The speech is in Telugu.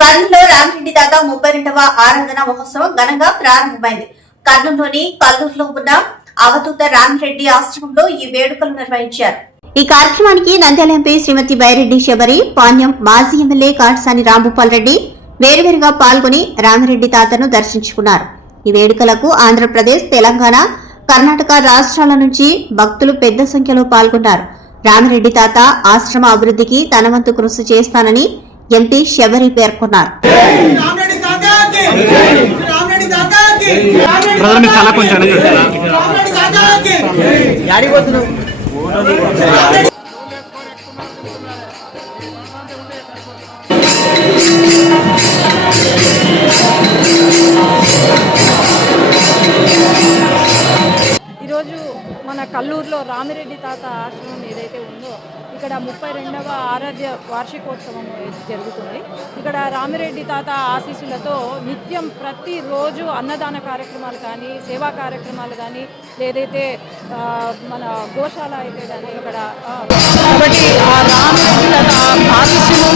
కర్నూలులో రామిరెడ్డి తాత ముప్పై రెండవ ఆరాధన మహోత్సవం ఘనంగా ప్రారంభమైంది. కర్నూలులోని కల్లూరులో ఉన్న అవధూత రామిరెడ్డి ఆశ్రమంలో ఈ వేడుకలు నిర్వహించారు. ఈ కార్యక్రమానికి నంద్యాల ఎంపీ శ్రీమతి బైరెడ్డి శబరి పాణ్యం మాజీ ఎమ్మెల్యే కాటసాని రాంభూపాల్ రెడ్డి వేరువేరుగా పాల్గొని రామిరెడ్డి తాతను దర్శించుకున్నారు. ఈ వేడుకలకు ఆంధ్రప్రదేశ్ తెలంగాణ కర్ణాటక రాష్ట్రాల నుంచి భక్తులు పెద్ద సంఖ్యలో పాల్గొన్నారు. రామిరెడ్డి తాత ఆశ్రమ అభివృద్ధికి తన వంతు కృషి చేస్తానని ఎంపీ శబరి పేర్కొన్నారు. చాలా కొంచెం ఈరోజు మన కల్లూరులో రామిరెడ్డి తాత ఆశ్రమం ఏదైతే ఉందో ఇక్కడ ముప్పై రెండవ ఆరాధ్య వార్షికోత్సవం జరుగుతుంది. ఇక్కడ రామిరెడ్డి తాత ఆశీస్సులతో నిత్యం ప్రతిరోజు అన్నదాన కార్యక్రమాలు కానీ సేవా కార్యక్రమాలు కానీ లేదైతే మన గోశాల అయితే కానీ ఇక్కడ ఆ, కాబట్టి తాత ఆశీస్సులు